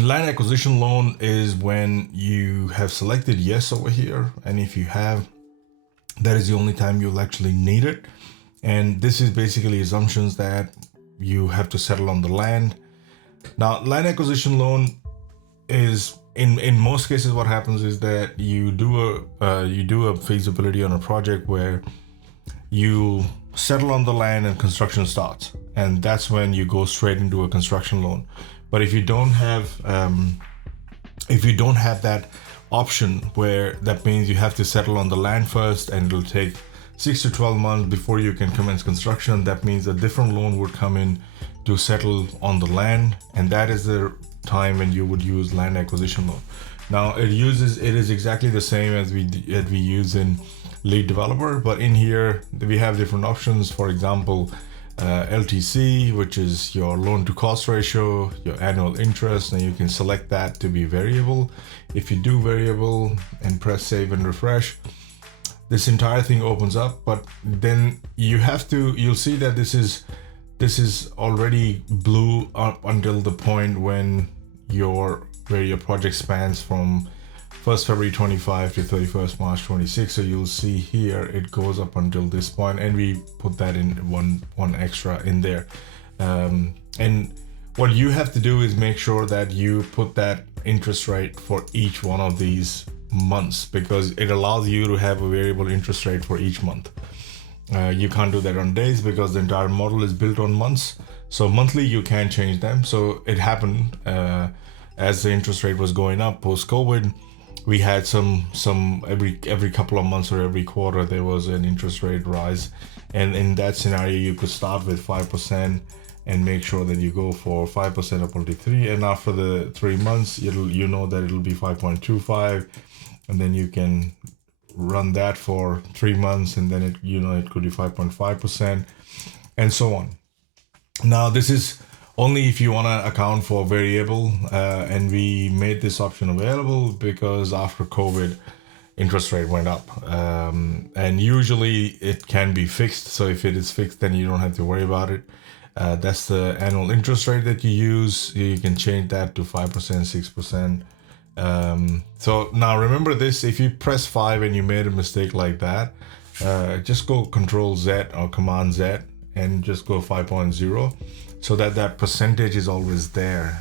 Land acquisition loan is when you have selected yes over here, and if you have, that is the only time you'll actually need it. And this is basically assumptions that you have to settle on the land. Now, land acquisition loan is in most cases what happens is that you do a feasibility on a project where you settle on the land and construction starts, and that's when you go straight into a construction loan. But if you don't have that option, where that means you have to settle on the land first and it'll take 6 to 12 months before you can commence construction, that means a different loan would come in to settle on the land, and that is the time when you would use land acquisition loan. Now it is exactly the same as we use in lead developer, but in here we have different options. For example, LTC, which is your loan to cost ratio, your annual interest, and you can select that to be variable. If you do variable and press save and refresh, this entire thing opens up. But then you'll see that this is already blue up until the point where your project spans from 1st February 25 to 31st March 26. So you'll see here it goes up until this point, and we put that in one extra in there. And what you have to do is make sure that you put that interest rate for each one of these months, because it allows you to have a variable interest rate for each month. You can't do that on days because the entire model is built on months. So monthly you can change them. So it happened as the interest rate was going up post-COVID. We had some every couple of months or every quarter there was an interest rate rise, and in that scenario you could start with 5% and make sure that you go for 5% up until 3, and after the 3 months you know that it'll be 5.25, and then you can run that for 3 months, and then it could be 5.5%, and so on. Now this is only if you want to account for variable, and we made this option available because after COVID interest rate went up, and usually it can be fixed. So if it is fixed, then you don't have to worry about it. That's the annual interest rate that you use. You can change that to 5%, 6%. So now remember this, if you press 5 and you made a mistake like that, just go Control Z or Command Z and just go 5.0, so that percentage is always there,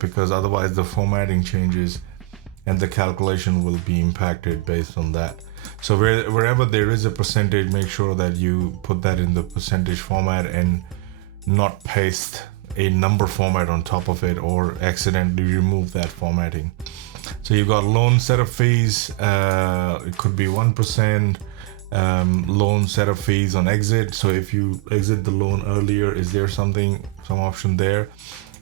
because otherwise the formatting changes and the calculation will be impacted based on that. So wherever there is a percentage, make sure that you put that in the percentage format and not paste a number format on top of it or accidentally remove that formatting. So you've got loan setup fees, it could be 1%, loan setup fees on exit. So if you exit the loan earlier, is there some option there?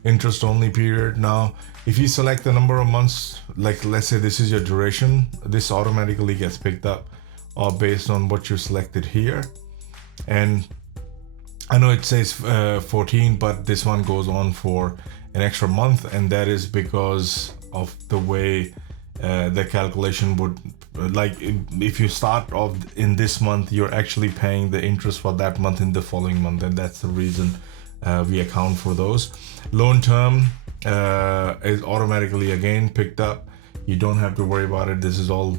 Interest only period. Now if you select the number of months, like let's say this is your duration, this automatically gets picked up based on what you selected here. And I know it says 14, but this one goes on for an extra month, and that is because of the way the calculation would, like if you start off in this month, you're actually paying the interest for that month in the following month, and that's the reason we account for those. Loan term is automatically again picked up. You don't have to worry about it. This is all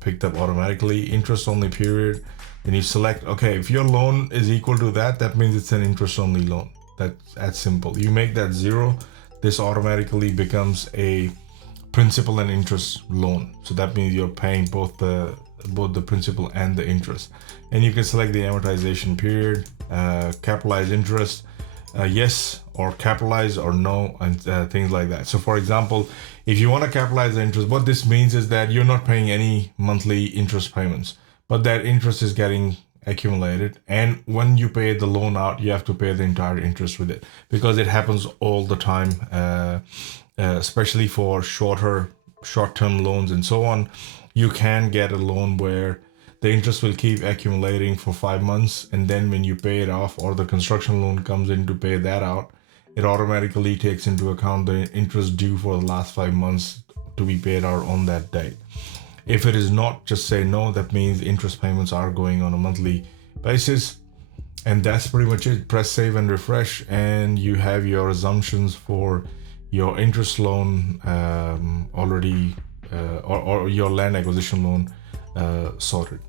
picked up automatically. Interest only period, then you select, okay, if your loan is equal to that means it's an interest only loan. That's simple. You make that 0, this automatically becomes a principal and interest loan. So that means you're paying both the principal and the interest. And you can select the amortization period, capitalized interest, yes, or capitalize or no, and things like that. So for example, if you want to capitalize the interest, what this means is that you're not paying any monthly interest payments, but that interest is getting accumulated, and when you pay the loan out, you have to pay the entire interest with it, because it happens all the time, especially for short-term loans and so on. You can get a loan where the interest will keep accumulating for 5 months, and then when you pay it off or the construction loan comes in to pay that out, it automatically takes into account the interest due for the last 5 months to be paid out on that date. If it is not, just say no. That means interest payments are going on a monthly basis. And that's pretty much it. Press save and refresh, and you have your assumptions for your interest loan already or your land acquisition loan sorted.